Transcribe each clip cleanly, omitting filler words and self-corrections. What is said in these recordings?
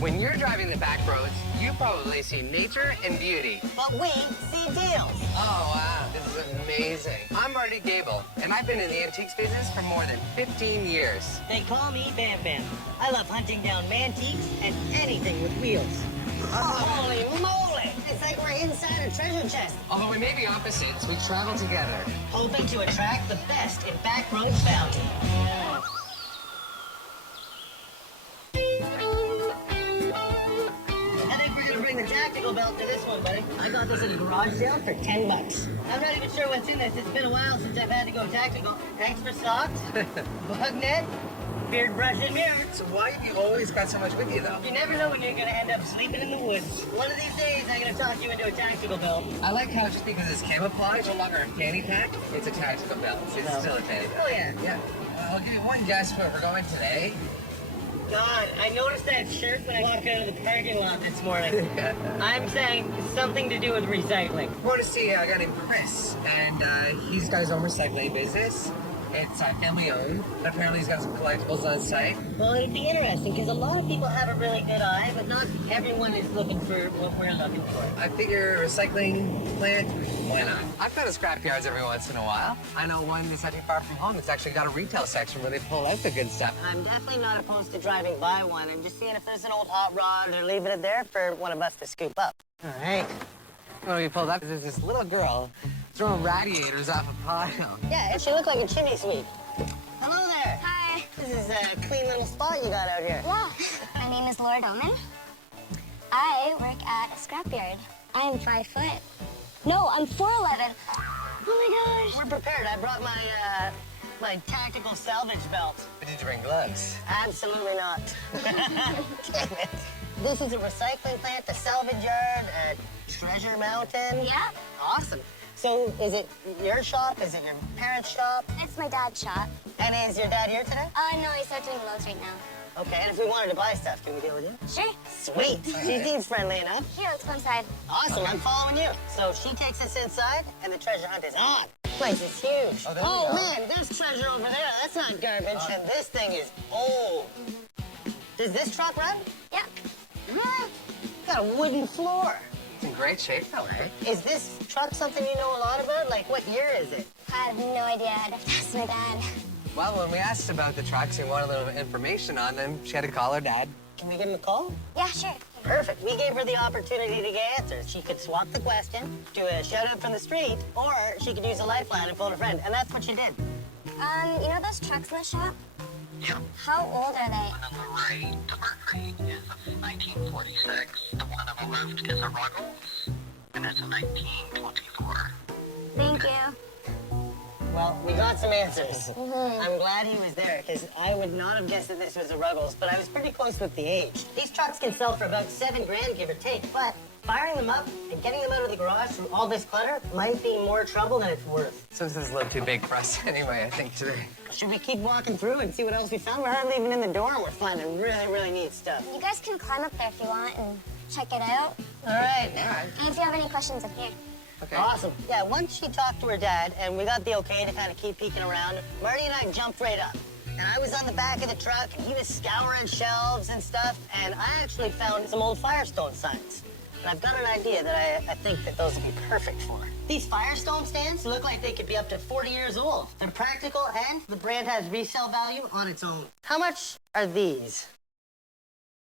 When you're driving the back roads, you probably see nature and beauty. But we see deals. Oh, wow, this is amazing. I'm Marty Gable, and I've been in the antiques business for more than 15 years. They call me Bam Bam. I love hunting down mantiques and anything with wheels. Holy moly! It's like we're inside a treasure chest. Although we may be opposites, we travel together. Hoping to attract the best in backroad bounty. I think we're gonna bring the tactical belt to this one, buddy. I got this at a garage sale for 10 bucks. I'm not even sure what's in this. It's been a while since I've had to go tactical. Extra socks, bug net, beard brush and mirror. So why have you always got so much with you, though? You never know when you're gonna end up sleeping in the woods. One of these days, I'm gonna talk you into a tactical belt. I like how just because it's camouflage, no longer a fanny pack, it's a tactical belt. It's still a fanny pack. Oh, yeah. Yeah. I'll give you one guess where we're going today. God, I noticed that shirt when I walked out of the parking lot this morning. I'm saying something to do with recycling. We're going to see a guy named Chris, and he's got his own recycling business. It's family owned. Apparently, he's got some collectibles on site. Well, it'd be interesting because a lot of people have a really good eye, but not everyone is looking for what we're looking for. I figure a recycling plant, why not? I've got a scrap yards every once in a while. I know one that's not too far from home that's actually got a retail section where they pull out the good stuff. I'm definitely not opposed to driving by one and just seeing if there's an old hot rod or leaving it there for one of us to scoop up. All right. When we pulled up, there's this little girl throwing radiators off a pile. Yeah, she looked like a chimney sweep. Hello there. Hi. This is a clean little spot you got out here. Yeah. My name is Laura Doman. I work at a scrapyard. I'm 5 foot. No, I'm 4'11". Oh my gosh. We're prepared. I brought my tactical salvage belt. But did you bring gloves? Absolutely not. Damn it. This is a recycling plant, a salvage yard, a treasure mountain. Yeah. Awesome. So is it your shop? Is it your parents' shop? It's my dad's shop. And is your dad here today? No, he's out doing loads right now. Okay, and if we wanted to buy stuff, can we deal with you? Sure. Sweet. She seems friendly enough. Here, let's go inside. Awesome, I'm following you. So she takes us inside, and the treasure hunt is on. This place is huge. Oh, Man, there's treasure over there. That's not garbage. And this thing is old. Does this truck run? Yep. Really? Got a wooden floor. It's in great shape, though, eh? Is this truck something you know a lot about? Like, what year is it? I have no idea. I'd have to ask my dad. Well, when we asked about the trucks and wanted a little information on them, she had to call her dad. Can we give him a call? Yeah, sure. Perfect. We gave her the opportunity to get answers. She could swap the question, do a shout-out from the street, or she could use a lifeline and phone a friend, and that's what she did. You know those trucks in the shop? Yeah. How old are they? On the right, the Mercury is a 1946. The one on the left is a Ruggles, and it's a 1924. Thank you. Well, we got some answers. I'm glad he was there, because I would not have guessed that this was a Ruggles, but I was pretty close with the age. These trucks can sell for about 7 grand, give or take, but firing them up and getting them out of the garage from all this clutter might be more trouble than it's worth. Since this is a little too big for us anyway, I think today. Should we keep walking through and see what else we found? We're hardly even in the door, and we're finding really, really neat stuff. You guys can climb up there if you want and check it out. All right. And if you have any questions up here. Okay. Awesome. Yeah, once she talked to her dad and we got the okay to kind of keep peeking around, Marty and I jumped right up. And I was on the back of the truck, and he was scouring shelves and stuff, and I actually found some old Firestone signs. And I've got an idea that I think that those would be perfect for. These Firestone stands look like they could be up to 40 years old. They're practical, and the brand has resale value on its own. How much are these?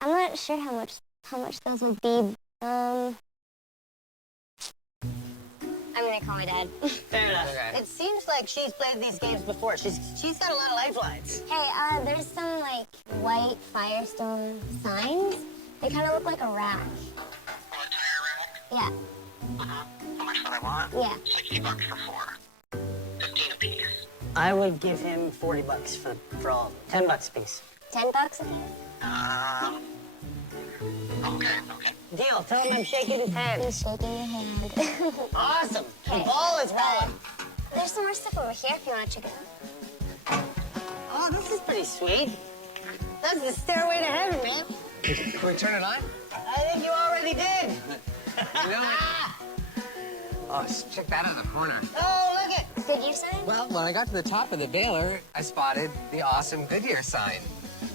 I'm not sure how much those would be. I'm gonna call my dad. Fair enough. Okay. It seems like she's played these games before. She's got a lot of lifelines. Hey, there's some like white Firestone signs. They kind of look like a rack. Oh, a tire rack? Yeah. How much would I want? Yeah. 60 bucks for 4. 15 a piece. I would give him 40 bucks for all of them. 10 bucks a piece. $10 a piece. Okay. Deal. Tell him I'm shaking his hand. He's shaking your hand. Awesome. The ball is rolling. There's some more stuff over here if you want to check it out. Oh, this is pretty sweet. That's the stairway to heaven, man. Can we turn it on? I think you already did. No. Oh, check that out of the corner. Oh, look it. Goodyear sign? Well, when I got to the top of the baler, I spotted the awesome Goodyear sign.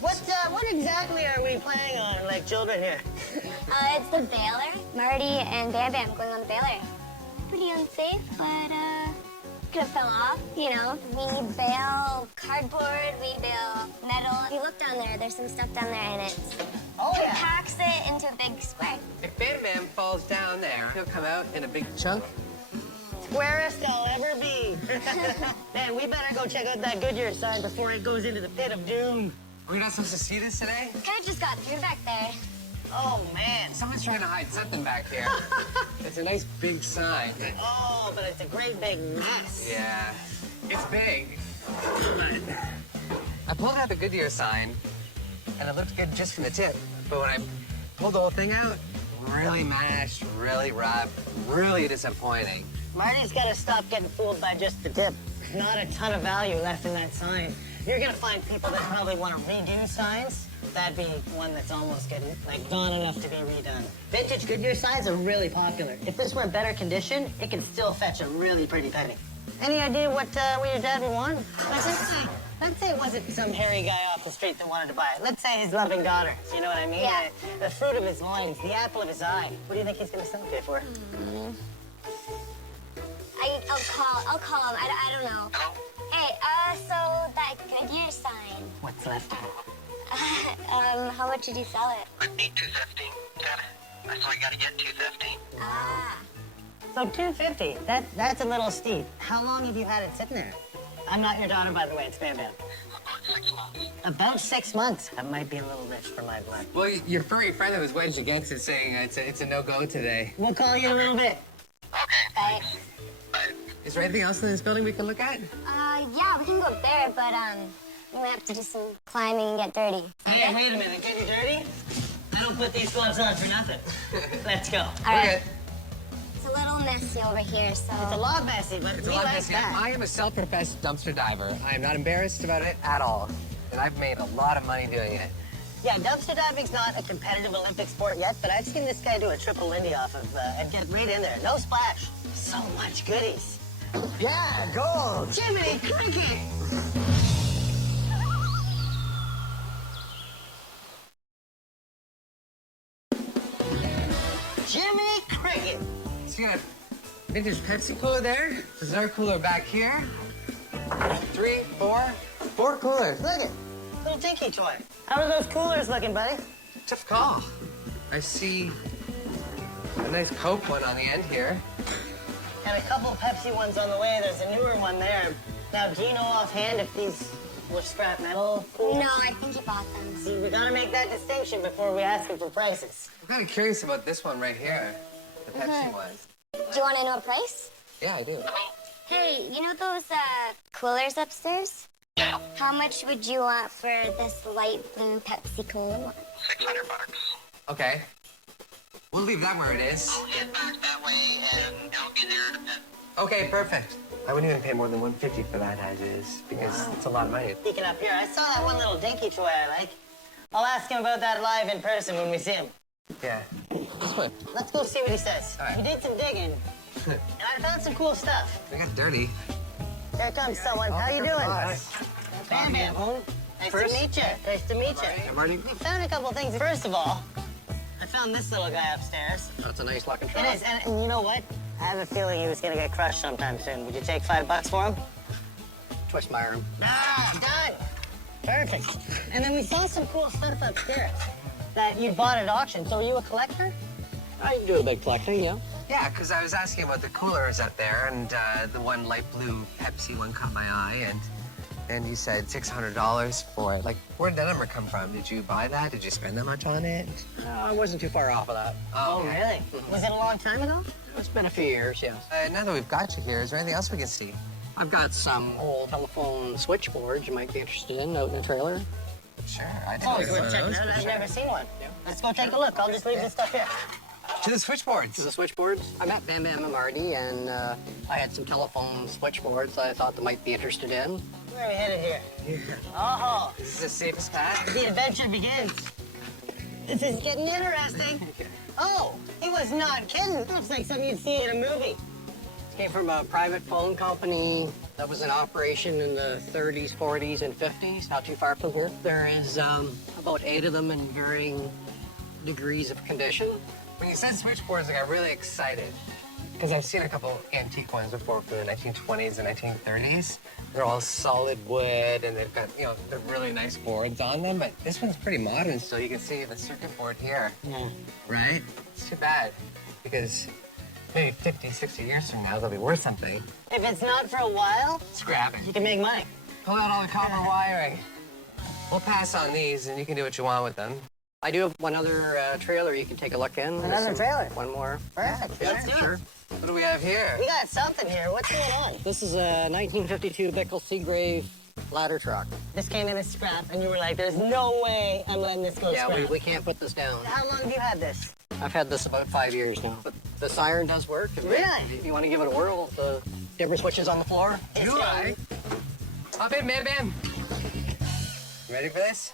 What exactly are we playing on, like children here? It's the baler. Marty and Bam Bam going on the baler. Pretty unsafe, but could have fell off, you know. We bail cardboard, we bail metal. If you look down there, there's some stuff down there and it packs it into a big square. If Bam Bam falls down there, he'll come out in a big chunk. Squarest I'll ever be. Man, we better go check out that Goodyear sign before it goes into the pit of doom. We're not supposed to see this today? Kind of just got through back there. Oh, man. Someone's trying to hide something back here. It's a nice big sign. Oh, but it's a great big mess. Yeah, it's big. But I pulled out the Goodyear sign, and it looked good just from the tip. But when I pulled the whole thing out, really mashed, really rough, really disappointing. Marty's got to stop getting fooled by just the tip. Not a ton of value left in that sign. You're going to find people that probably want to redo signs. That'd be one that's almost getting, like, gone enough to be redone. Vintage Goodyear signs are really popular. If this were in better condition, it can still fetch a really pretty penny. Any idea what your dad would want? Let's say it wasn't some hairy guy off the street that wanted to buy it. Let's say his loving daughter. You know what I mean? Yeah. The fruit of his loins, the apple of his eye. What do you think he's going to sell it for? I'll call him. I don't know. Hey, so that Goodyear sign. What's left of it? How much did you sell it? I need 250. So I gotta get 250. Ah. So 250, that's a little steep. How long have you had it sitting there? I'm not your daughter, by the way, it's Bam Bam. About 6 months. About 6 months. That might be a little rich for my blood. Well, your furry friend that was wedged against it saying it's a no-go today. We'll call you in a little bit. Okay, Bye. Bye. Is there anything else in this building we can look at? Yeah, we can go up there, but we might have to do some climbing and get dirty. Hey, wait a minute, get you dirty? I don't put these gloves on for nothing. Let's go. All right. Okay. It's a little messy over here, so. It's a lot messy, but It's we a lot like messy. that. I am a self-professed dumpster diver. I am not embarrassed about it at all. And I've made a lot of money doing it. Yeah, dumpster diving's not a competitive Olympic sport yet, but I've seen this guy do a triple Lindy off of and get right in there. No splash. So much goodies. Yeah, gold. Jiminy Cricket. Jiminy Cricket. So you got a vintage Pepsi cooler there. There's another cooler back here. 3, 4 coolers. Look it. Little dinky toy. How are those coolers looking, buddy? Tough call. I see a nice Coke one on the end here. And a couple of Pepsi ones on the way. There's a newer one there. Now, do you know offhand if these were scrap metal coolers? No, I think you bought them. See, we gotta make that distinction before we ask him for prices. I'm kind of curious about this one right here, the Pepsi one. Do you want to know a price? Yeah, I do. Hey, you know those coolers upstairs? Yeah, How much would you want for this light blue Pepsi Cola one? $600. Okay. We'll leave that where it is. I'll head back that way and I'll get there in a bit. Okay, perfect. I wouldn't even pay more than $150 for that as is, because it's a lot of money. Peeking up here, I saw that one little dinky toy I like. I'll ask him about that live in person when we see him. Yeah. This one. Let's go see what he says. All right. We did some digging, and I found some cool stuff. We got dirty. Here comes someone. How you doing? Nice. Bam Bam. Nice First- to meet you. Nice to meet you. Hey, Marty. We found a couple things. First of all, I found this little guy upstairs. That's a nice looking It truck. is, and you know what? I have a feeling he was gonna get crushed sometime soon. Would you take $5 for him? Twist my arm. Ah, done. Perfect. And then we saw some cool stuff upstairs that you bought at auction. So are you a collector? I do a big collecting, yeah. Yeah, because I was asking about the coolers up there, and the one light blue Pepsi one caught my eye, and you said $600 for it. Like, where did that number come from? Did you buy that? Did you spend that much on it? I wasn't too far off of that. Oh, okay. really? Was it a long time ago? It's been a few years, yes. Now that we've got you here, is there anything else we can see? I've got some old telephone switchboards you might be interested in out in the trailer. Sure, I'd Oh, have it's one worth of checking those. out. for I've sure. never seen one. Let's go take a look. I'll just leave this stuff here. To the switchboards. The switchboards, I met Bam Bam and Marty, and I had some telephone switchboards that I thought they might be interested in. Where are we headed here? Yeah. Oh, This is the safest path. the adventure begins. This is getting interesting. Oh, he was not kidding. Looks like something you'd see in a movie. Came from a private phone company that was in operation in the 30s, 40s, and 50s, not too far from here. There is about 8 of them in varying degrees of condition. When you said switchboards, I got really excited because I've seen a couple antique ones before from the 1920s and 1930s. They're all solid wood and they've got, they're really nice boards on them, but this one's pretty modern still. You can see the circuit board here, right? It's too bad because maybe 50, 60 years from now, they'll be worth something. If it's not for a while, Scrap it. you can make money. Pull out all the copper wiring. We'll pass on these and you can do what you want with them. I do have one other trailer you can take a look in. Another trailer? One more. Perfect. Let's do it. Sure. What do we have here? We got something here. What's going on? This is a 1952 Bickel Seagrave ladder truck. This came in as scrap, and you were like, there's no way I'm letting this go Yeah, scrap. we can't put this down. How long have you had this? I've had this about 5 years now. But the siren does work. Really? If you want to give it a whirl, the dimmer switches on the floor. Do I? Hop in, Bam Bam. You ready for this?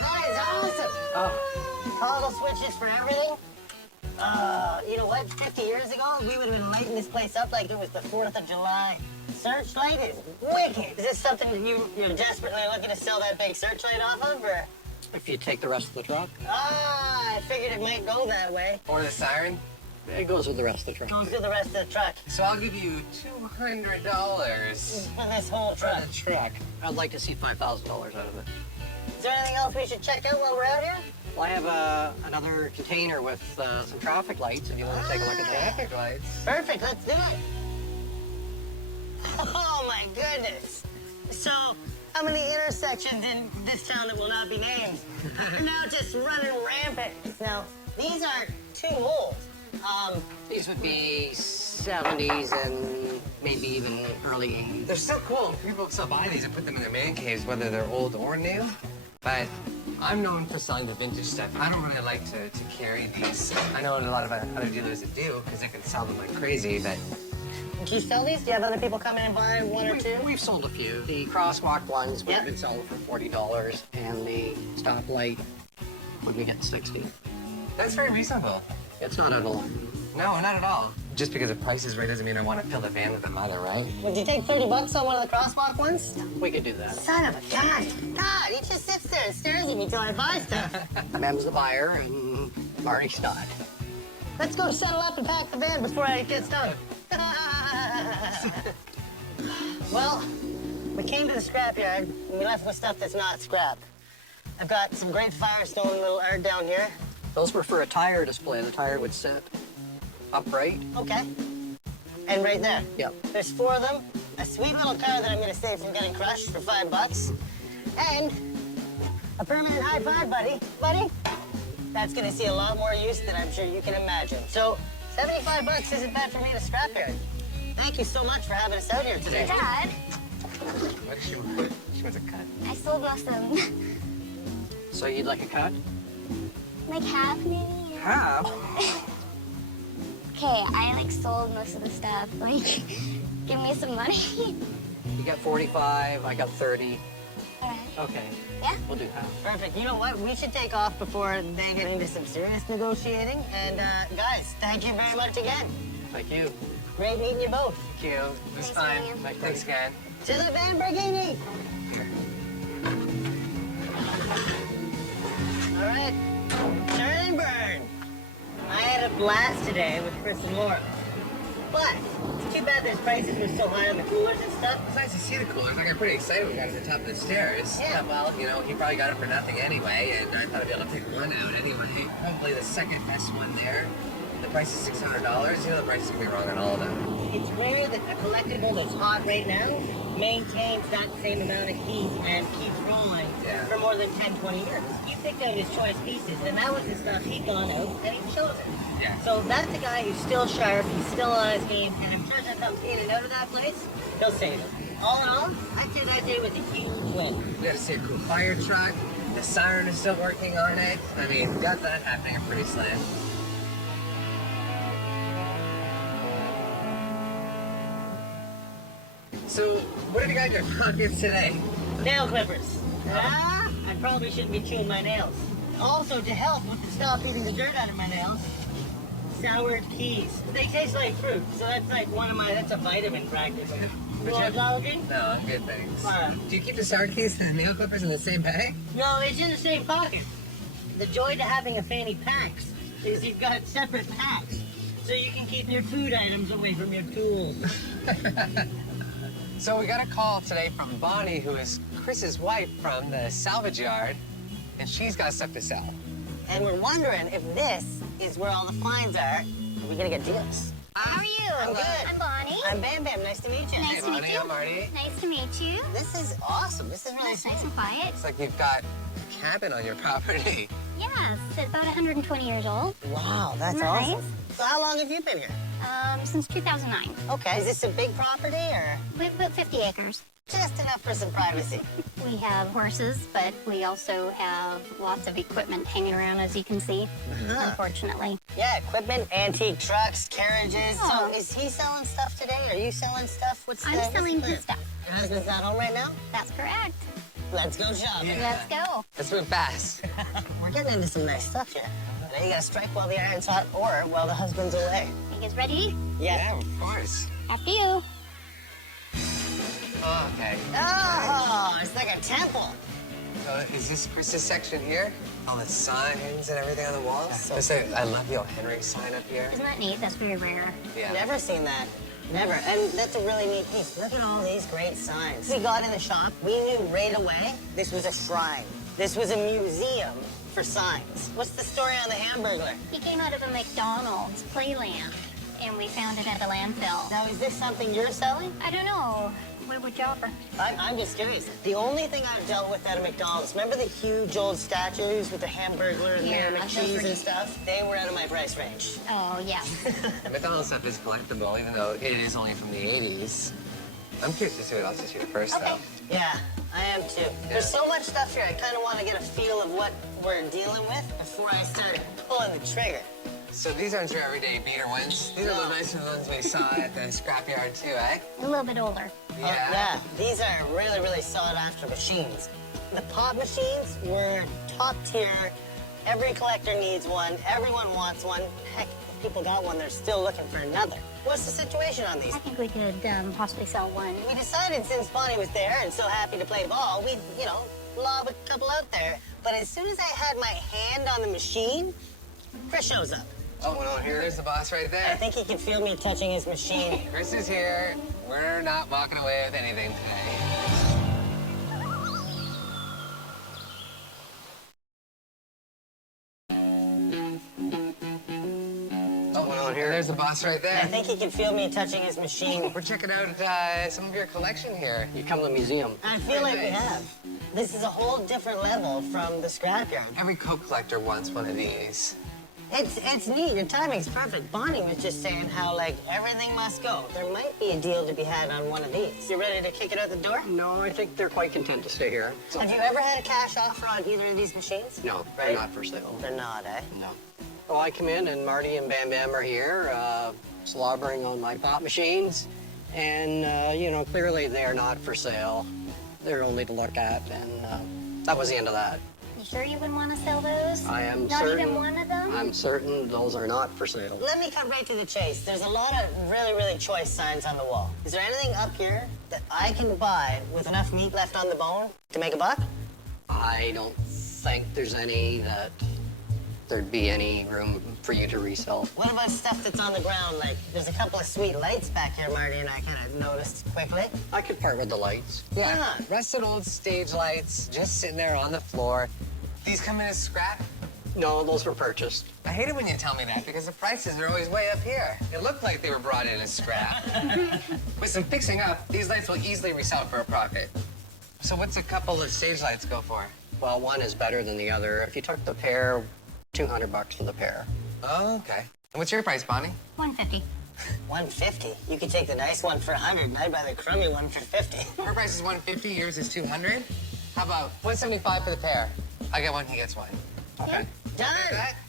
That is awesome. Oh, Toggle switches for everything. You know what? 50 years ago, we would have been lighting this place up like it was the 4th of July. Searchlight is wicked. Is this something that you're desperately looking to sell that big searchlight off of, or? if you take the rest of the truck, I figured it might go that way. Or the siren? it goes with the rest of the truck. Goes through the rest of the truck. So I'll give you $200 For this whole for truck. the truck. I'd like to see $5,000 out of it. Is there anything else we should check out while we're out here? Well, I have another container with some traffic lights if you want to take a look at that. Traffic lights. Perfect, let's do it. Oh my goodness. So, how many intersections in this town that will not be named are now just running rampant? Now, these aren't too old. These would be 70s and maybe even early 80s. They're so cool. People still buy these and put them in their man caves, whether they're old or new. But I'm known for selling the vintage stuff. I don't really like to carry these. I know a lot of other dealers that do because they can sell them like crazy, but Do you sell these? Do you have other people come in and buy one or two? We've sold a few. The crosswalk ones would have Yeah. been sold for $40, and the stoplight would be getting 60. that's very reasonable. It's not at all. No, not at all. Just because the price is right doesn't mean I want to fill the van with them either, right? Would you take 30 bucks on one of the crosswalk ones? We could do that. Son of a gun. God, he just sits there and stares at me till I buy stuff. Mem's the buyer, and Marty's not. Let's go settle up and pack the van before I get done. Well, we came to the scrapyard and we left with stuff that's not scrap. I've got some great Firestone little art down here. Those were for a tire display. The tire would sit upright. Okay. And right there. Yep. There's 4 of them. A sweet little car that I'm gonna save from getting crushed for $5. And a permanent high five, buddy. Buddy? That's gonna see a lot more use than I'm sure you can imagine. So, $75 isn't bad for me at a scrapyard. Thank you so much for having us out here today. Dad, What does she want? She wants a cut. I sold most of them. So you'd like a cut? Like half, maybe? Half? Okay, I like sold most of the stuff. Like, give me some money. You got 45, I got 30. All right. Okay, Yeah? we'll do half. Perfect. You know what? We should take off before they get into some serious negotiating. And guys, thank you very much again. Thank you. Great meeting you both. Thank you. This Thanks, time. William. Thanks again. To the Lamborghini. All right, turn and burn. I had a blast today with Chris and Laura. But it's too bad those prices were so high on the coolers and stuff. It's nice to see the coolers. I got pretty excited when we got to the top of the stairs. Yeah. Well, he probably got it for nothing anyway, and I thought I'd be able to pick one out anyway. Probably the second best one there. The price is $600. The price is going to be wrong on all of them. It's rare that a collectible that's hot right now maintains that same amount of heat and keeps rolling Yeah. for more than 10, 20 years. You picked out his choice pieces, and that was the stuff he'd gone out and he chose it. Yeah. So that's a guy who's still sharp, he's still on his game, and I'm sure if comes in and out of that place, he'll save it. All in all, I'd say that day was a huge win. We got to see a cool fire truck. The siren is still working on it. I mean, got that happening. I'm pretty slim. So, what have you got in your pockets today? Nail clippers. I probably shouldn't be chewing my nails. also, to help with the stop eating the dirt out of my nails, sour peas. They taste like fruit, so that's like that's a vitamin practically. You want allergy? No, I'm good, thanks. Fine. Do you keep the sour keys and the nail clippers in the same bag? No, it's in the same pocket. The joy to having a fanny packs is you've got separate packs, so you can keep your food items away from your tools. So we got a call today from Bonnie, who is Chris's wife from the salvage yard, and she's got stuff to sell. And we're wondering if this is where all the finds are. Are we gonna get deals? How are you? I'm good. I'm Bonnie. I'm Bam Bam. Nice to meet you. Nice to meet Bonnie, you. I'm Marty. Nice to meet you. This is awesome. This is really It's nice and quiet. It's like you've got a cabin on your property. Yes, it's about 120 years old. Wow, that's Nice. awesome. So how long have you been here? Since 2009. Okay, is this a big property or We have about 50 acres. just enough for some privacy? We have horses, but we also have lots of equipment hanging around, as you can see, unfortunately. Yeah, equipment, antique trucks, carriages. Oh. So is he selling stuff today? Are you selling stuff? I'm selling what's the his stuff. plan? Your husband's not home right now? That's correct. Let's go shopping. Let's go. Let's move fast. We're getting into some nice stuff here. Now you gotta strike while the iron's hot or while the husband's away. You guys ready? Yeah, of course. After you. Oh, okay. Oh, it's like a temple. So is this Chris's section here? All the signs and everything on the walls? So I love the O. Henry sign up here. Isn't that neat? That's very rare. Yeah. Never seen that. Never. And that's a really neat piece. Look at all these great signs. We got in the shop, we knew right away this was a shrine. This was a museum for signs. What's the story on the Hamburglar? He came out of a McDonald's playland, and we found it at the landfill. Now, is this something you're selling? I don't know. What would you offer? I'm just curious. The only thing I've dealt with at a McDonald's, remember the huge old statues with the Hamburglar and Yeah, the those McCheese were- and stuff? They were out of my price range. Oh, yeah. The McDonald's stuff is collectible, even though it is only from the 80s. I'm curious to see what else is here first, though. Yeah, I am too. There's so much stuff here, I kind of want to get a feel of what we're dealing with before I start pulling the trigger. So these aren't your everyday beater ones. These are the nicer ones we saw at the scrapyard, too, eh? A little bit older. Yeah, these are really, really sought after machines. The pop machines were top tier. Every collector needs one. Everyone wants one. Heck, if people got one, they're still looking for another. What's the situation on these? I think we could possibly sell one. We decided since Bonnie was there and so happy to play ball, we'd, lob a couple out there. But as soon as I had my hand on the machine, Chris shows up. Oh, no, there's the boss right I there. think he could feel me touching his machine. Chris is here. We're not walking away with anything today. Oh, no, there's the boss right I there. think he could feel me touching his machine. We're checking out some of your collection here. You come to the museum. I feel like we have. This is a whole different level from the scrapyard. Every Coke collector wants one of these. It's neat. Your timing's perfect. Bonnie was just saying how, everything must go. There might be a deal to be had on one of these. You ready to kick it out the door? No, I think they're quite content to stay here. So, Have you ever had a cash offer on either of these machines? no, Right. they're not for sale. They're not, eh? No. Well, I come in and Marty and Bam Bam are here, slobbering on my pop machines. And, clearly they are not for sale. They're only to look at, and that was the end of that. You sure you wouldn't want to sell those? I am Not certain. even one of them? I'm certain those are not for sale. Let me cut right to the chase. There's a lot of really, really choice signs on the wall. Is there anything up here that I can buy with enough meat left on the bone to make a buck? I don't think there's any that there'd be any room for you to resell. What about stuff that's on the ground? There's a couple of sweet lights back here, Marty, and I kind of noticed quickly. I could part with the lights. Yeah, Ah. rusted old stage lights just sitting there on the floor. These come in as scrap. No, those were purchased. I hate it when you tell me that because the prices are always way up here. It looked like they were brought in as scrap. With some fixing up, these lights will easily resell for a profit. So what's a couple of stage lights go for? Well, one is better than the other. If you took the pair, $200 for the pair. Oh, okay. And what's your price, Bonnie? 150. 150. You could take the nice one for 100, and I'd buy the crummy one for 50. Her price is 150, yours is 200. How about 175 for the pair? I get one, he gets one. Okay. Done.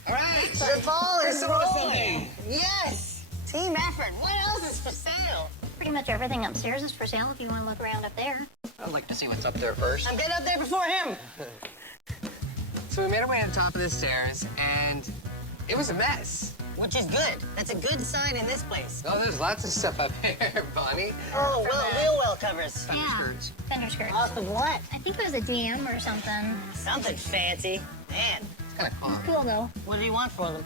All right. The ball is We're rolling. Yes. Team effort. What else is for sale? Pretty much everything upstairs is for sale if you want to look around up there. I'd like to see what's up there first. I'm getting up there before him. So we made our way to the top of the stairs, and it was a mess. Which is good. That's a good sign in this place. Oh, there's lots of stuff up here, Bonnie. Oh, wheel well covers. Yeah. Fender skirts. Off of what? I think it was a DM or something. Something fancy. Man, It's kind of cool. Cool though. what do you want for them?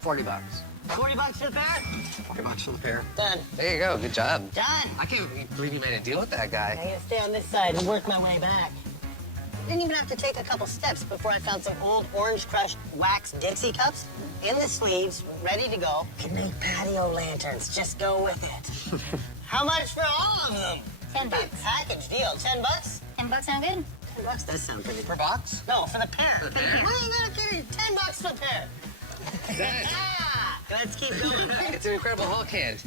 40 bucks. 40 bucks for the pair? 40 bucks for the pair. Done. There you go. Good job. Done. I can't believe you made a deal with that I'm guy. gonna stay on this side and work my way back. Didn't even have to take a couple steps before I found some old orange crushed wax Dixie cups in the sleeves, ready to go. Could make patio lanterns. Just go with it. How much for all of them? 10 bucks. Big package deal. 10 bucks? 10 bucks sound good? 10 bucks does sound pretty good. Per box? No, for the pair. For the pair? What are you gonna get it? 10 bucks for the pair. Nice. Ah, let's keep going. It's an Incredible Hulk hand.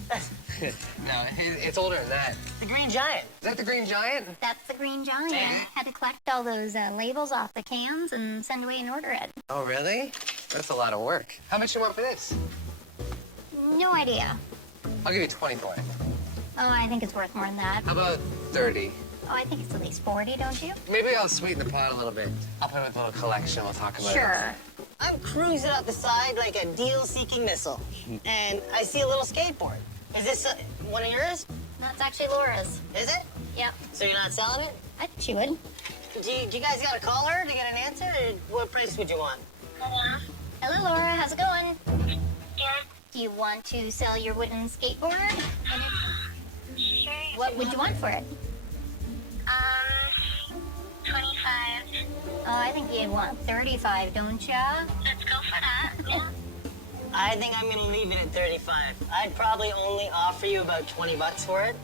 No, it's older than that. The Green Giant. Is that the Green Giant? That's the Green Giant. Yeah. Had to collect all those labels off the cans and send away and order it. Oh, really? That's a lot of work. How much you want for this? No idea. I'll give you 20 for it. Oh, I think it's worth more than that. How about 30? Oh, I think it's at least 40, don't you? Maybe I'll sweeten the pot a little bit. I'll put it with a little collection. We'll talk about it. Sure. I'm cruising up the side like a deal-seeking missile, and I see a little skateboard. Is this one of yours? That's actually Laura's. Is it? Yep. So you're not selling it? I think she would. Do you guys got to call her to get an answer? Or what price would you want? Hello, Laura. How's it going? Good. Do you want to sell your wooden skateboard? Sure. What would you want for it? 25. Oh, I think you'd want 35, don't ya? Let's go for that. Yeah. I think I'm gonna leave it at 35. I'd probably only offer you about 20 bucks for it,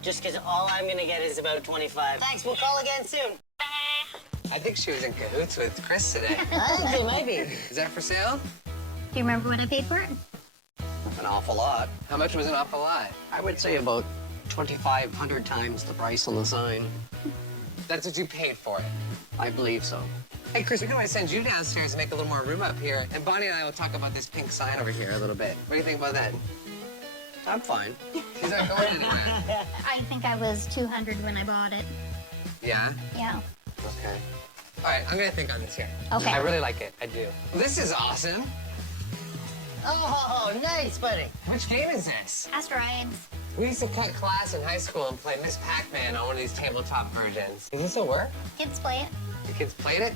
just because all I'm gonna get is about 25. Thanks, we'll call again soon. I think she was in cahoots with Chris today. I think they might be. Is that for sale? Do you remember what I paid for it? An awful lot. How much was an awful lot? I would say about 2,500 times the price on the sign. That's what you paid for it. I believe so. Hey, Chris, we can always send you downstairs and make a little more room up here. And Bonnie and I will talk about this pink sign over here a little bit. What do you think about that? I'm fine. She's not going anywhere. I think I was 200 when I bought it. Yeah? Yeah. Okay. All right, I'm gonna think on this here. Okay. I really like it. I do. This is awesome. Oh, nice, buddy. Which game is this? Asteroids. We used to cut class in high school and play Miss Pac-Man on one of these tabletop versions. Does this still work? Kids play it. The kids played it?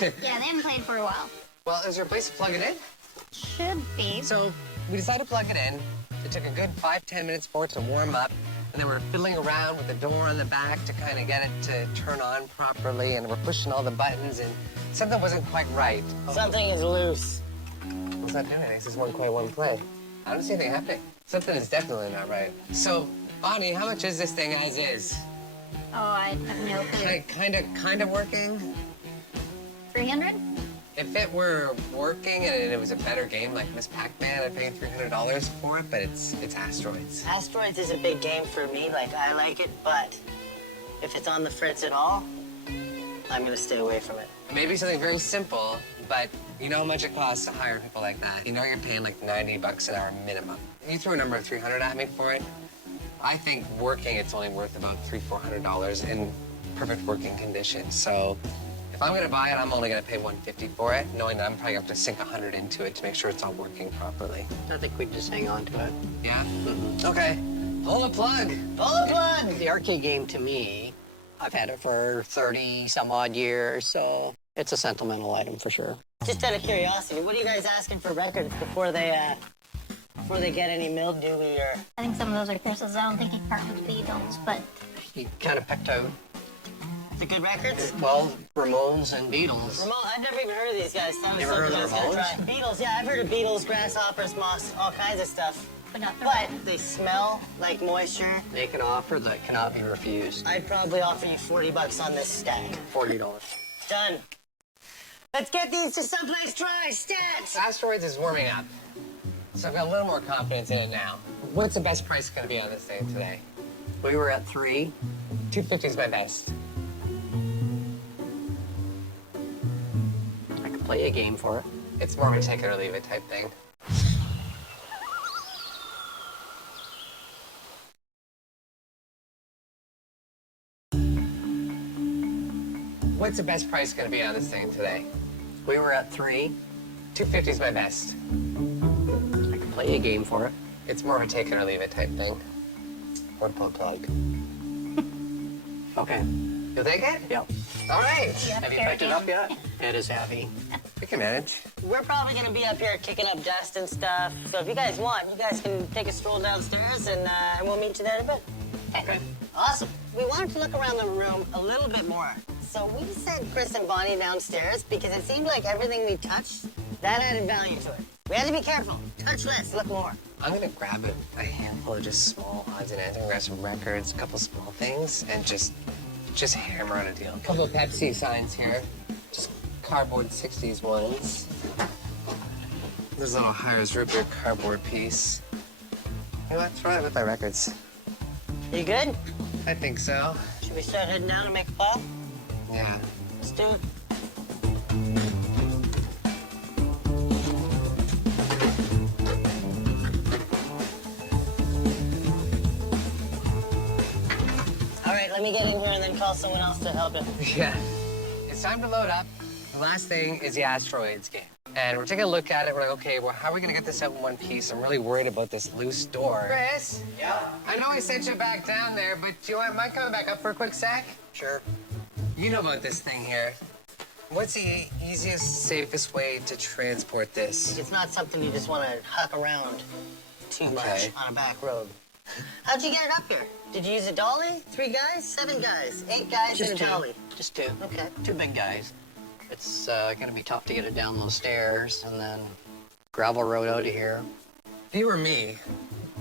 Yeah, they haven't played for a while. Well, is there a place to plug it in? Should be. So we decided to plug it in. It took a good 5-10 minutes for it to warm up. And then we're fiddling around with the door on the back to kind of get it to turn on properly. And we're pushing all the buttons and something wasn't quite right. Something is loose. What's that doing? It says one play. I don't see anything happening. Something is definitely not right. So, Bonnie, how much is this thing as is? Oh, I have no clue. Kind of working? 300? If it were working and it was a better game like Miss Pac-Man, I'd pay $300 for it, but it's Asteroids. Asteroids is a big game for me. Like, I like it, but if it's on the fritz at all, I'm gonna stay away from it. Maybe something very simple, but you know how much it costs to hire people like that. You know you're paying like 90 bucks an hour minimum. You threw a number of 300 at me for it. I think working, it's only worth about $300-400 in perfect working condition. So if I'm gonna buy it, I'm only gonna pay $150 for it, knowing that I'm probably gonna have to sink 100 into it to make sure it's all working properly. I think we'd just hang on to it. Yeah? Okay. Pull the plug. Pull the plug! The arcade game, to me, I've had it for 30-some-odd years, so it's a sentimental item for sure. Just out of curiosity, what are you guys asking for records before they get any mildewy or? I think some of those are Chris's. I don't think he partnered with Beatles, but He kind of picked out, The good records? well, Ramones and Beatles. Ramon, I've never even heard of these guys. That was Never heard something I of was gonna Ramones? try. Beatles, yeah, I've heard of Beatles, grasshoppers, moss, all kinds of stuff. but not the But they smell like moisture. Make an offer that cannot be refused. I'd probably offer you 40 bucks on this stack. $40. Done. Let's get these to someplace dry. Stats! Asteroids is warming up, so I've got a little more confidence in it now. What's the best price gonna be on this thing today? We were at 3. $250 is my best. I could play a game for it. It's more of a take it or leave it type thing. What's the best price gonna be on this thing today? We were at 3. 250 is my best. I can play you a game for it. It's more of a take it or leave it type thing. One pull plug. Okay. You'll take it? Yep. All right. Have you picked it up yet? It is heavy. We can manage. We're probably gonna be up here kicking up dust and stuff. So if you guys want, you guys can take a stroll downstairs and we'll meet you there in a bit. Okay. Awesome. We wanted to look around the room a little bit more. So we sent Chris and Bonnie downstairs because it seemed like everything we touched, that added value to it. We had to be careful. Touch less, look more. I'm gonna grab a handful of just small odds and ends. I'm gonna grab some records, a couple small things, and just hammer out a deal. A couple of Pepsi signs here. Just cardboard 60s ones. There's a little Hires root beer cardboard piece. You know what? Throw it with my records. You good? I think so. Should we start heading down and make a call? Yeah. Let's do it. All right, let me get in here and then call someone else to help you. Yeah. It's time to load up. The last thing is the asteroids game. And we're taking a look at it. We're like, okay, well, how are we gonna get this out in one piece? I'm really worried about this loose door. Chris? Yeah. I know I sent you back down there, but do you mind coming back up for a quick sec? Sure. You know about this thing here. What's the easiest, safest way to transport this? It's not something you just want to huck around too much Okay. on a back road. How'd you get it up here? Did you use a dolly? 3 guys? 7 guys? 8 guys Just and a 2. dolly? Just 2. Okay. 2 big guys. It's gonna be tough to get it down those stairs and then gravel road out of here. If you were me,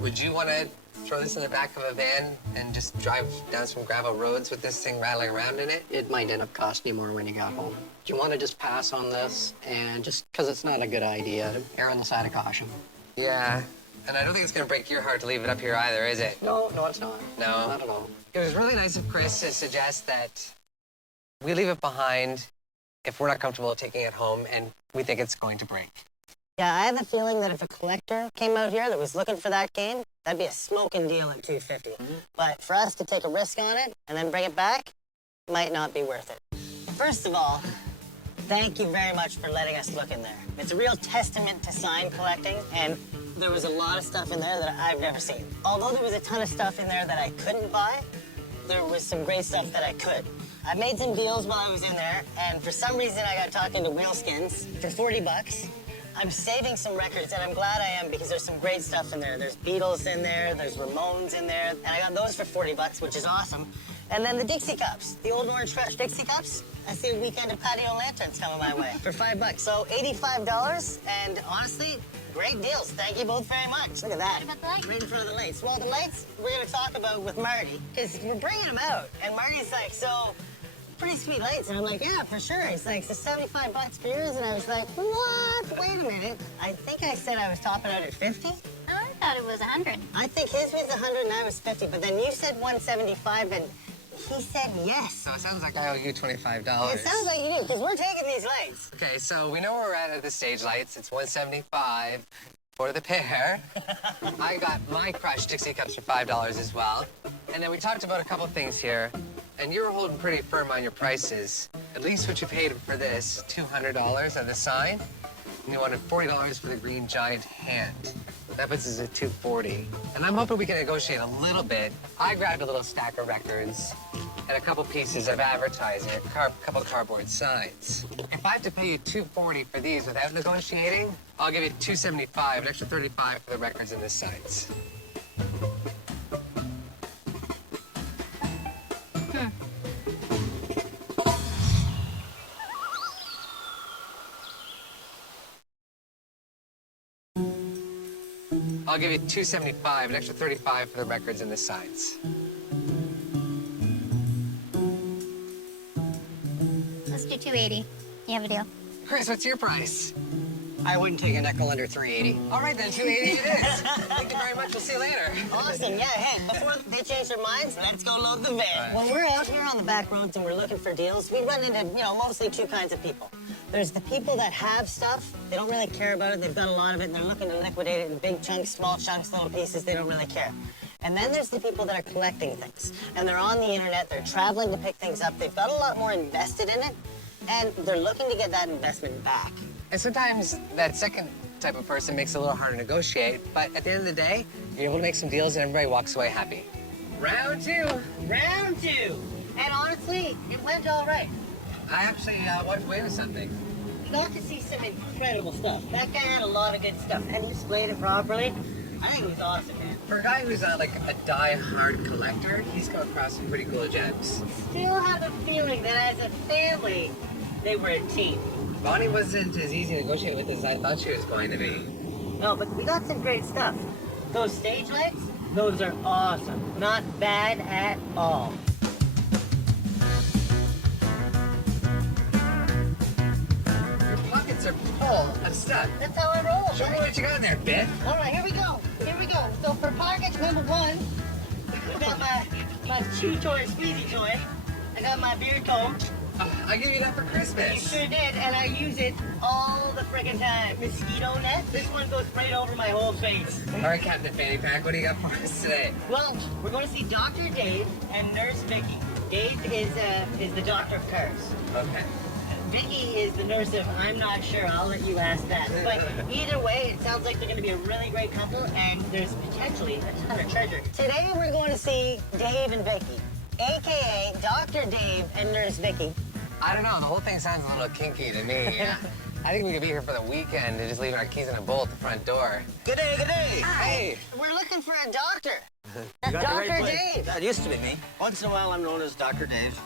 would you want to throw this in the back of a van and just drive down some gravel roads with this thing rattling around in it? It might end up costing you more when you got home. Do you want to just pass on this and just because it's not a good idea, to err on the side of caution? Yeah. And I don't think it's going to break your heart to leave it up here either, is it? No, it's not. No? Not at all. It was really nice of Chris to suggest that we leave it behind if we're not comfortable taking it home and we think it's going to break. Yeah, I have a feeling that if a collector came out here that was looking for that game, that'd be a smoking deal at $250. But for us to take a risk on it and then bring it back, might not be worth it. First of all, thank you very much for letting us look in there. It's a real testament to sign collecting, and there was a lot of stuff in there that I've never seen. Although there was a ton of stuff in there that I couldn't buy, there was some great stuff that I could. I made some deals while I was in there, and for some reason I got talking to Whaleskins for 40 bucks. I'm saving some records, and I'm glad I am because there's some great stuff in there. There's Beatles in there, there's Ramones in there, and I got those for 40 bucks, which is awesome. And then the Dixie Cups, the old Orange Fresh Dixie Cups. I see a weekend of patio lanterns coming my way for $5. So $85, and honestly, great deals. Thank you both very much. Look at that. What about the lights? Right in front of the lights. Well, the lights we're gonna talk about with Marty, because we're bringing them out. And Marty's like, so, pretty sweet lights. And I'm like, yeah, for sure. He's like, so $75 for yours? And I was like, what? Wait a minute. I think I said I was topping out at 50. Oh, I thought it was 100. I think his was 100 and I was 50, but then you said 175 and he said yes. So it sounds like I owe you $25. It sounds like you do, because we're taking these lights. Okay, so we know where we're at the stage lights. It's $175 for the pair. I got my crushed Dixie Cups for $5 as well. And then we talked about a couple things here, and you were holding pretty firm on your prices. At least what you paid for this, $200 on the sign. And you wanted $40 for the green giant hand. That puts us at $240. And I'm hoping we can negotiate a little bit. I grabbed a little stack of records and a couple pieces of advertising, a couple cardboard signs. If I have to pay you $240 for these without negotiating, I'll give you $275, an extra $35 for the records and the signs. I'll give you $275, an extra $35 for the records and the signs. Let's do 280. You have a deal. Chris, what's your price? I wouldn't take a nickel under 380. All right, then, $280 it is. Thank you very much. We'll see you later. Awesome, yeah, hey, before they change their minds, let's go load the van. When we're out here on the back roads and we're looking for deals, we run into, mostly 2 kinds of people. There's the people that have stuff, they don't really care about it, they've got a lot of it, and they're looking to liquidate it in big chunks, small chunks, little pieces, they don't really care. And then there's the people that are collecting things. And they're on the internet, they're traveling to pick things up, they've got a lot more invested in it, and they're looking to get that investment back. And sometimes that second type of person makes it a little harder to negotiate, but at the end of the day, you're able to make some deals and everybody walks away happy. Round two. Round two. And honestly, it went all right. I actually walked away with something. We got to see some incredible stuff. That guy had a lot of good stuff and displayed it properly. I think it was awesome, man. For a guy who's like a die-hard collector, he's come across some pretty cool gems. Still have a feeling that as a family, they were a team. Bonnie wasn't as easy to negotiate with as I thought she was going to be. No, but we got some great stuff. Those stage lights, those are awesome. Not bad at all. Your pockets are full of stuff. That's how I roll. Show me what you got in there, Ben. All right, here we go. Here we go. So for pockets number one, I got my chew toy, squeezy toy. I got my beard comb. I gave you that for Christmas. You sure did, and I use it all the friggin' time. Mosquito net. This one goes right over my whole face. All right, Captain Fanny Pack, what do you got for us today? Well, we're going to see Dr. Dave and Nurse Vicky. Dave is the doctor of cars. Okay. Vicky is the nurse of I'm not sure. I'll let you ask that. But either way, it sounds like they're going to be a really great couple, and there's potentially a ton of treasure. Today we're going to see Dave and Vicky, a.k.a. Dr. Dave and Nurse Vicky. I don't know, the whole thing sounds a little kinky to me. I think we could be here for the weekend and just leave our keys in a bowl at the front door. Good day, good day. Hey! We're looking for a doctor. You got the right Dr. place. Dave. That used to be me. Once in a while, I'm known as Dr. Dave.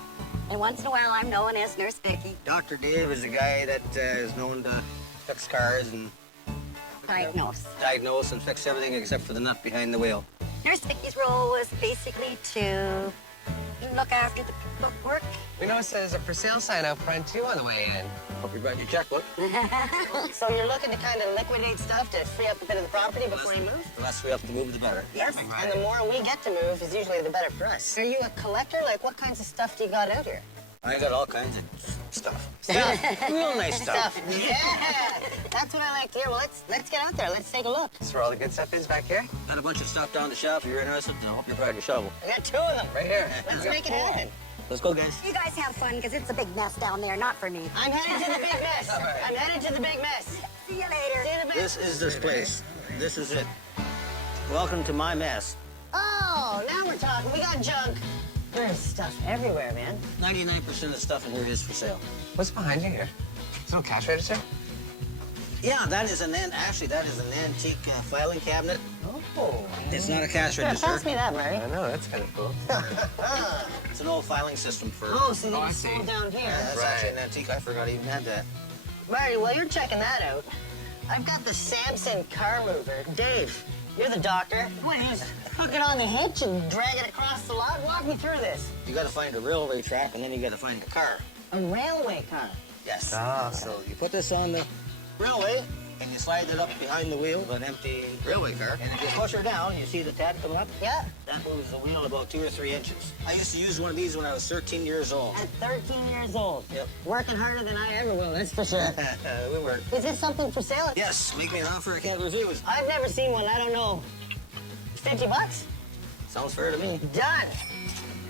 And once in a while, I'm known as Nurse Vicky. Dr. Dave is a guy that is known to fix cars and Diagnose. diagnose and fix everything except for the nut behind the wheel. Nurse Vicky's role was basically to look after the bookwork. We noticed there's a for sale sign out front too on the way in. Hope you brought your checkbook. So you're looking to kind of liquidate stuff to free up a bit of the property before you move? The less we have to move, the better. Yes, and the more we get to move is usually the better for us. Are you a collector? Like, what kinds of stuff do you got out here? I got all kinds of stuff. Real nice stuff. Yeah, that's what I like to hear. Well, let's get out there. Let's take a look. That's where all the good stuff is back here? Got a bunch of stuff down the shelf. If you're interested, I hope you brought your shovel. I got two of them. Right here. Let's make it happen. Let's go, guys. You guys have fun, because it's a big mess down there, not for me. I'm headed to the big mess. right. I'm headed to the big mess. See you later. See you in a bit. This is this place. This is it. Welcome to my mess. Oh, now we're talking. We got junk. There's stuff everywhere, man. 99% of the stuff in here is for sale. What's behind you here? Is it no cash register? Yeah, that is an antique filing cabinet. Oh. It's not a cash Here, register. pass me that, Murray. I know, that's kind of cool. It's an old filing system for. Oh, so you Oh, I can see. scroll down here. That's Right. actually an antique. I forgot I even had that. Murray, while you're checking that out, I've got the Samson car mover. Dave, you're the doctor. What, you just hook it on the hitch and drag it across the lot? Walk me through this. You got to find a railway track, and then you got to find a car. A railway car. Yes. Ah. So you put this on the railway, and you slide it up behind the wheel of an empty railway car. And if you push her down, you see the tab coming up? Yeah. That moves the wheel about 2 or 3 inches. I used to use one of these when I was 13 years old. At 13 years old. Yep. Working harder than I ever will, that's for sure. We were. Is this something for sale? Yes, make me an offer I can't refuse. I've never seen one. I don't know. 50 bucks? Sounds fair to me. Done.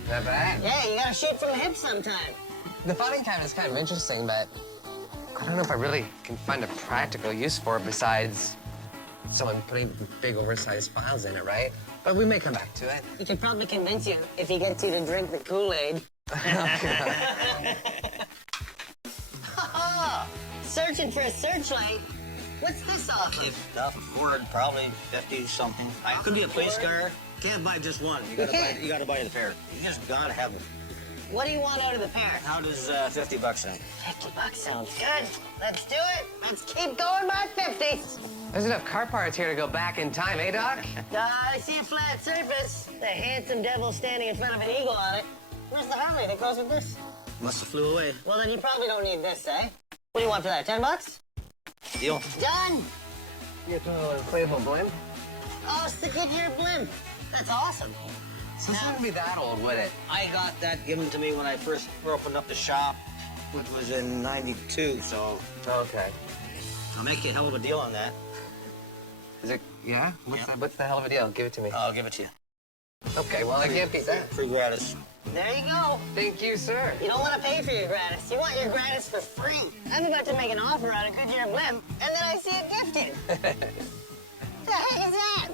Not bad. Yeah, you gotta shoot from the hip sometime. The filing cabinet is kind of interesting, but I don't know if I really can find a practical use for it besides someone putting big oversized files in it, right? But we may come back to it. He could probably convince you if he gets you to drink the Kool-Aid. Searching for a searchlight. What's this off of? If not Ford, probably 50 something. I could be a police car. Can't buy just one. You gotta buy the pair. You just gotta have them. What do you want out of the pair? How does 50 bucks sound? 50 bucks sounds good. Let's do it. Let's keep going by 50. There's enough car parts here to go back in time, eh, Doc? I see a flat surface. The handsome devil standing in front of an eagle on it. Where's the Harley that goes with this? Must have flew away. Well, then you probably don't need this, eh? What do you want for that, 10 bucks? Deal. Done. You have a inflatable blimp? Oh, stick it in your blimp. That's awesome. So this wouldn't be that old, would it? I got that given to me when I first opened up the shop, which was in '92. So Okay. I'll make you a hell of a deal on that. Is it, yeah? Yeah. What's the hell of a deal? Give it to me. I'll give it to you. Okay, well, I can't beat that. Free gratis. There you go. Thank you, sir. You don't want to pay for your gratis. You want your gratis for free. I'm about to make an offer on a Goodyear blimp, and then I see it gifted. The heck is that?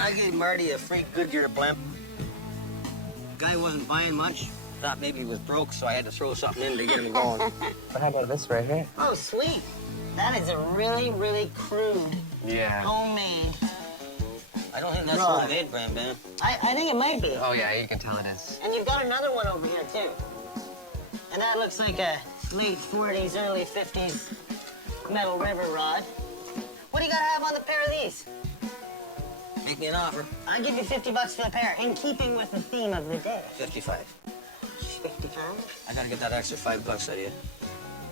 I gave Marty a free Goodyear blimp. Guy wasn't buying much. Thought maybe he was broke, so I had to throw something in to get him going. But how about this right here? Oh, sweet. That is a really, really crude, Yeah. homemade. I don't think that's Right. homemade, Bam Bam. I think it might be. Oh, yeah, you can tell it is. And you've got another one over here, too. And that looks like a late 40s, early 50s metal river rod. What do you got to have on the pair of these? Make me an offer. I'll give you $50 for the pair, in keeping with the theme of the day. 55. 55? I gotta get that extra $5 out of you.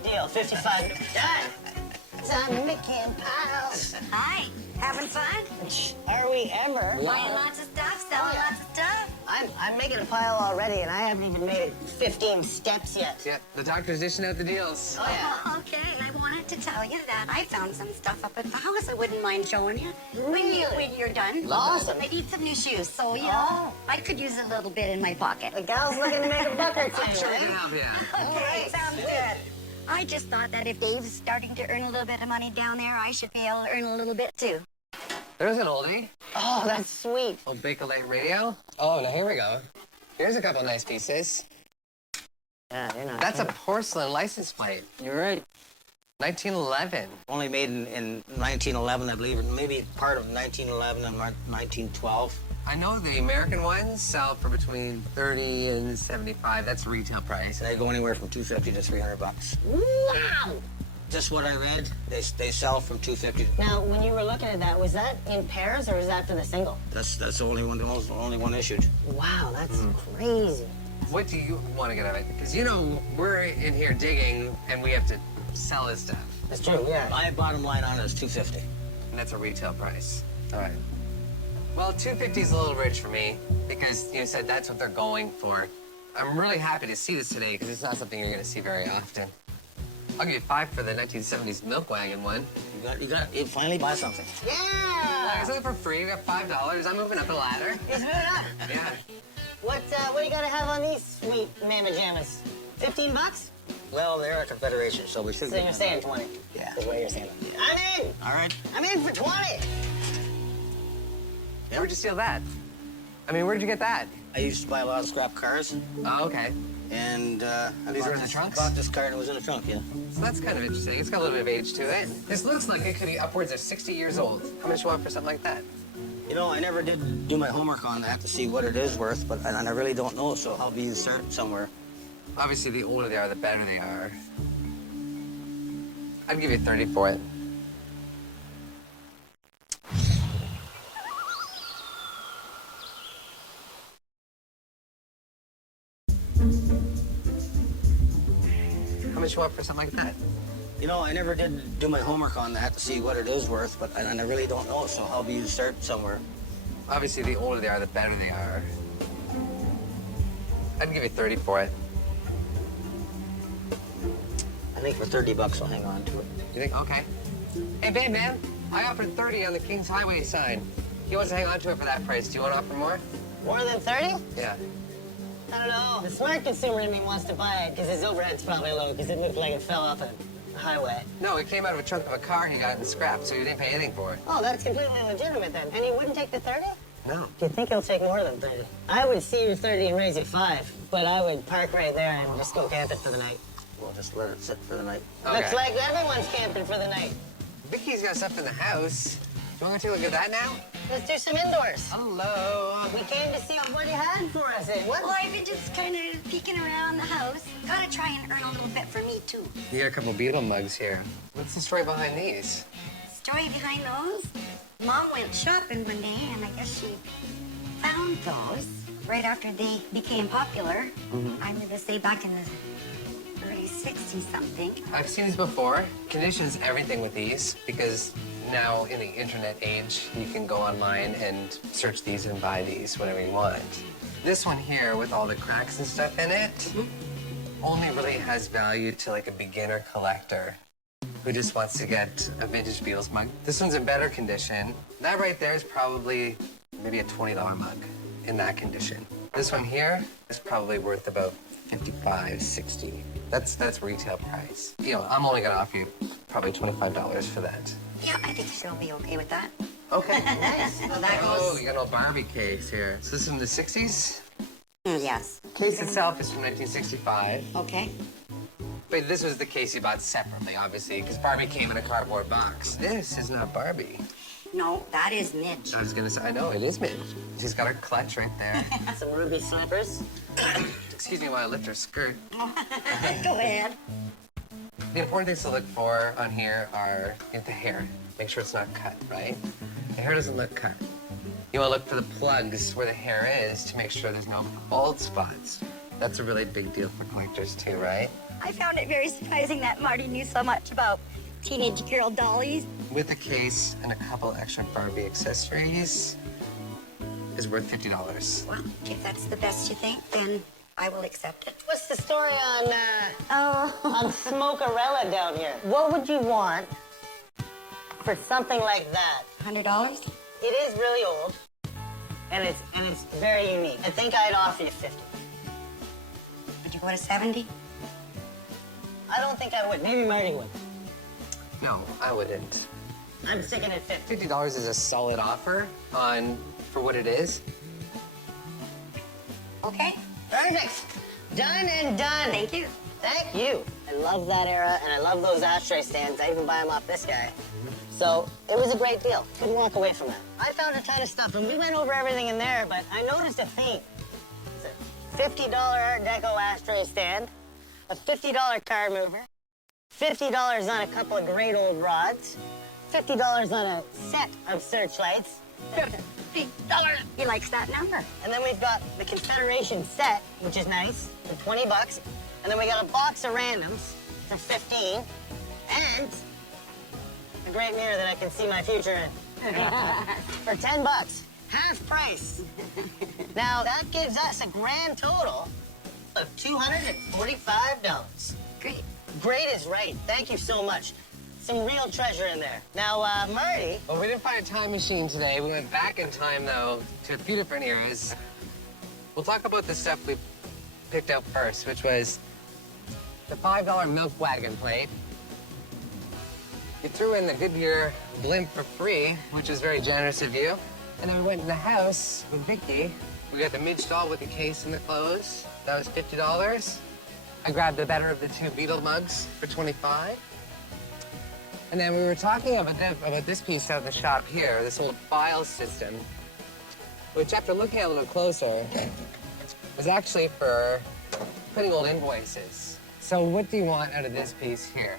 Deal, 55. Done. Time making piles. Hi, having fun? Are we ever? Buying lots of stuff, selling lots of stuff. I'm making a pile already, and I haven't even made it 15 steps yet. Yeah, the doctor's dishing out the deals. Oh, yeah. Oh, okay, I wanted to tell you that I found some stuff up at the house I wouldn't mind showing you. Really? When you're done. Awesome. I need some new shoes, so, you Oh. know, I could use a little bit in my pocket. The gal's looking to make a buck or two, I'm sure right? you have, yeah. Okay, sounds good. I just thought that if Dave's starting to earn a little bit of money down there, I should be able to earn a little bit too. There's an oldie. Oh, that's sweet. Old Bakelite radio. Oh, now here we go. Here's a couple nice pieces. Yeah, you're not. That's a porcelain license plate. You're right. 1911. Only made in 1911, I believe, or maybe part of 1911 and 1912. I know the American ones sell for between 30 and 75. That's retail price. They go anywhere from $250 to $300. Wow! Just what I read, they sell from $250. Now, when you were looking at that, was that in pairs or was that for the single? That's the only one issued. Wow, that's crazy. What do you want to get out of it? Because, you know, we're in here digging and we have to sell his stuff. That's true, yeah. My bottom line on it is $250. And that's a retail price. All right. Well, 250 is a little rich for me because you said that's what they're going for. I'm really happy to see this today because it's not something you're going to see very often. I'll give you $5 for the 1970s milk wagon one. You finally buy something. Yeah! It's only for free. We got $5. I'm moving up the ladder. He's moving up. Yeah. What do you gotta have on these sweet mamma jammas? 15 bucks? Well, they're a confederation, so we should. So you're saying 20? Yeah. Is what you're saying. I'm in! All right. I'm in for 20! Where'd you steal that? I mean, where'd you get that? I used to buy a lot of scrap cars, Oh, okay. and These are in the trunks? Bought this car and it was in the trunk, yeah. So that's kind of interesting. It's got a little bit of age to it. This looks like it could be upwards of 60 years old. How much do you want for something like that? You know, I never did do my homework on that to see what it is worth, but and I really don't know, so I'll be inserted somewhere. Obviously, the older they are, the better they are. I'd give you 30 for it. How much you want for something like that? You know, I never did do my homework on that to see what it is worth, but and I really don't know, so I'll be inserted somewhere. Obviously, the older they are, the better they are. I'd give you 30 for it. I think for 30 bucks I'll hang on to it. You think? Okay. Hey, babe, man, I offered 30 on the Kings Highway sign. He wants to hang on to it for that price. Do you want to offer more? More than 30? Yeah. I don't know. The smart consumer in me wants to buy it because his overhead's probably low because it looked like it fell off a highway. No, it came out of a trunk of a car he got in scrap, so you didn't pay anything for it. Oh, that's completely legitimate then. And you wouldn't take the 30? No. Do you think he'll take more than 30? I would see your 30 and raise you 5, but I would park right there and just go camping for the night. We'll just let it sit for the night. Looks like everyone's camping for the night. Vicky's got stuff in the house. You want to take a look at that now? Let's do some indoors. Hello. We came to see what you had for us. Eh? What? Well, I've been just kind of peeking around the house. Gotta try and earn a little bit for me, too. You got a couple Beetle mugs here. What's the story behind these? Story behind those? Mom went shopping one day, and I guess she found those right after they became popular. I'm gonna say back in the early 60s something. I've seen these before. Conditions everything with these because now in the internet age, you can go online and search these and buy these whenever you want. This one here with all the cracks and stuff in it only really has value to like a beginner collector who just wants to get a vintage Beatles mug. This one's in better condition. That right there is probably maybe a $20 mug. in that condition. This one here is probably worth about 55, 60. That's retail price. You know, I'm only gonna offer you probably $25 for that. Yeah, I think she'll be okay with that. Okay, nice. So that Oh, goes. you got a little Barbie case here. So this is from the 60s? Yes. Case itself is from 1965. Okay. But this was the case you bought separately, obviously, because Barbie came in a cardboard box. This is not Barbie. No, that is Midge. I was gonna say, I know, it is Midge. She's got her clutch right there. Some ruby slippers. Excuse me while I lift her skirt. Go ahead. The important things to look for on here are the hair. Make sure it's not cut, right? The hair doesn't look cut. You wanna look for the plugs where the hair is to make sure there's no bald spots. That's a really big deal for collectors too, right? I found it very surprising that Marty knew so much about teenage girl dollies. With the case and a couple extra Barbie accessories is worth $50. Well, if that's the best you think, then I will accept it. What's the story on Oh. on Smokerella down here? What would you want for something like that? $100? It is really old, and it's very unique. I think I'd offer you 50. Would you go to 70? I don't think I would. Maybe Marty would. No, I wouldn't. I'm sticking at 50. $50 is a solid offer for what it is. Okay. Perfect. Done and done. Thank you. Thank you. I love that era, and I love those ashtray stands. I even buy them off this guy. So it was a great deal. Couldn't walk away from that. I found a ton of stuff, and we went over everything in there, but I noticed a theme. It's a $50 Art Deco ashtray stand, a $50 car mover, $50 on a couple of great old rods, $50 on a set of searchlights, $50. He likes that number. and then we've got the Confederation set, which is nice, for 20 bucks. And then we got a box of randoms for 15, and a great mirror that I can see my future in for 10 bucks, half price. Now that gives us a grand total of $245. Great. Great is right. Thank you so much. Some real treasure in there. Now, Marty, Well, we didn't find a time machine today. We went back in time, though, to a few different eras. We'll talk about the stuff we picked out first, which was the $5 milk wagon plate. You threw in the Goodyear blimp for free, which is very generous of you. And then we went in the house with Vicky. We got the Midge doll with the case and the clothes. That was $50. I grabbed the better of the two Beetle mugs for $25. And then we were talking about this piece out of the shop here, this old file system, which after looking at it a little closer, was actually for putting old invoices. So what do you want out of this piece here?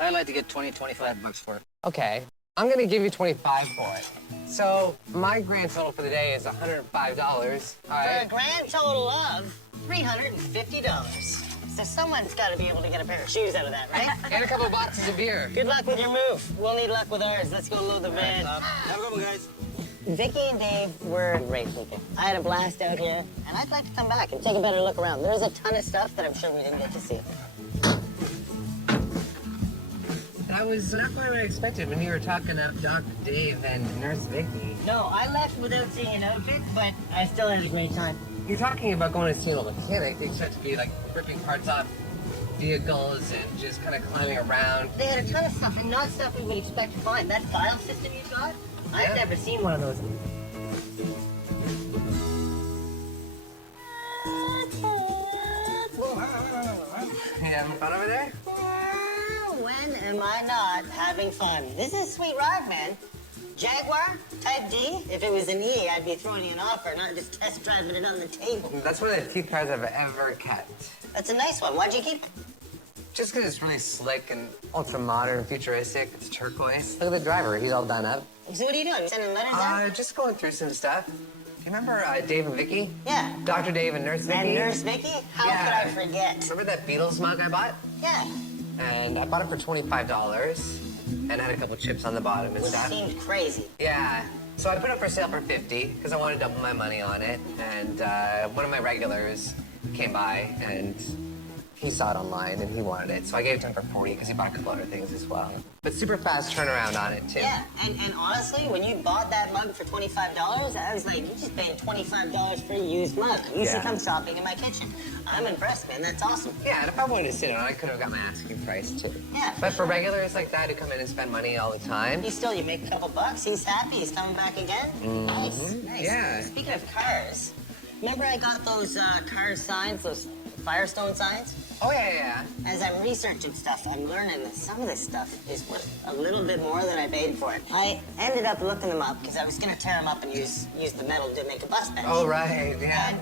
I'd like to get 20, 25 bucks for it. Okay, I'm gonna give you 25 for it. So my grand total for the day is $105, all for a right? grand total of $350. So someone's got to be able to get a pair of shoes out of that, right? And a couple of boxes of beer. Good luck with your move. We'll need luck with ours. Let's go load the van. Have a good one, guys. Vicky and Dave were great weekend. I had a blast out here, and I'd like to come back and take a better look around. There's a ton of stuff that I'm sure we didn't get to see. That was not quite what I expected when you were talking up Dr. Dave and Nurse Vicky. No, I left without seeing an outfit, but I still had a great time. You're talking about going to see an old mechanic. They expect to be like ripping parts off vehicles and just kind of climbing around. They had a ton of stuff, and not stuff we would expect to find. That file system you got, I've Yeah. never seen one of those. You having fun over there? When am I not having fun? This is a sweet ride, man. Jaguar, Type D. If it was an E, I'd be throwing you an offer, not just test driving it on the table. That's one of the few cars I've ever kept. That's a nice one. Why'd you keep it? Just because it's really slick and ultra modern, futuristic. It's turquoise. Look at the driver. He's all done up. So what are you doing? Sending letters out? Just going through some stuff. Do you remember Dave and Vicky? Yeah. Dr. Dave and Nurse Vicky? And Nurse Vicky? How Yeah. could I forget? Remember that Beatles mug I bought? Yeah. And I bought it for $25 and had a couple chips on the bottom and Which stuff. seemed crazy. Yeah. So I put it for sale for $50 because I wanted to double my money on it. And one of my regulars came by and he saw it online and he wanted it. So I gave it to him for 40 because he bought a couple other things as well. But super fast turnaround on it too. Yeah, and honestly, when you bought that mug for $25, I was like, you just paid $25 for a used mug. You should Yeah. come shopping in my kitchen. I'm impressed, man. That's awesome. Yeah, and if I wanted to sit on it, I could have got my asking price too. Yeah, But for regulars like that who come in and spend money all the time, you make a couple bucks. He's happy. He's coming back again. Nice, nice. Yeah. Speaking of cars, remember I got those car signs, those Firestone signs? oh yeah, yeah. As I'm researching stuff, I'm learning that some of this stuff is worth a little bit more than I paid for it. I ended up looking them up because I was gonna tear them up and use the metal to make a bus bench. Oh right, yeah. And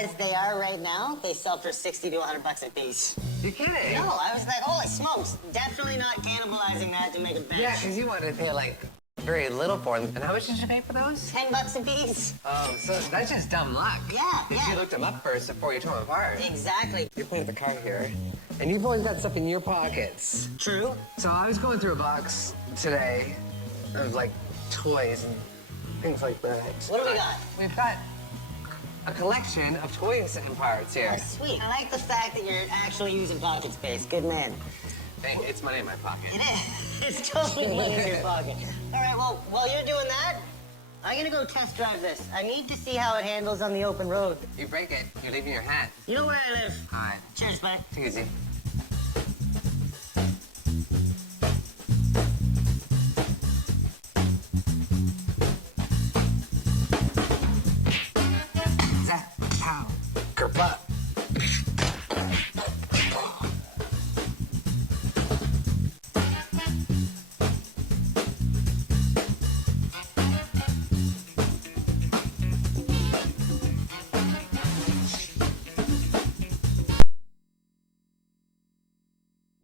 as they are right now, they sell for 60 to 100 bucks a piece. You kidding? No, I was like, holy smokes, definitely not cannibalizing that to make a bench. Yeah, because you wanted to pay like very little for them. And how much did you pay for those? 10 bucks a piece. Oh, so that's just dumb luck. Yeah, Because yeah. you looked them up first before you tore them apart. Exactly. You're playing with the car here, and you've always got stuff in your pockets. True. So I was going through a box today of like toys and things like that. What do we got? We've got a collection of toys and parts here. Oh, sweet. I like the fact that you're actually using pocket space. Good man. Hey, it's money in my pocket. It is. It's totally money in your pocket. All right, well, while you're doing that, I'm gonna go test drive this. I need to see how it handles on the open road. You break it, you're leaving your hat. You know where I live. All right, Cheers, bud. take it easy.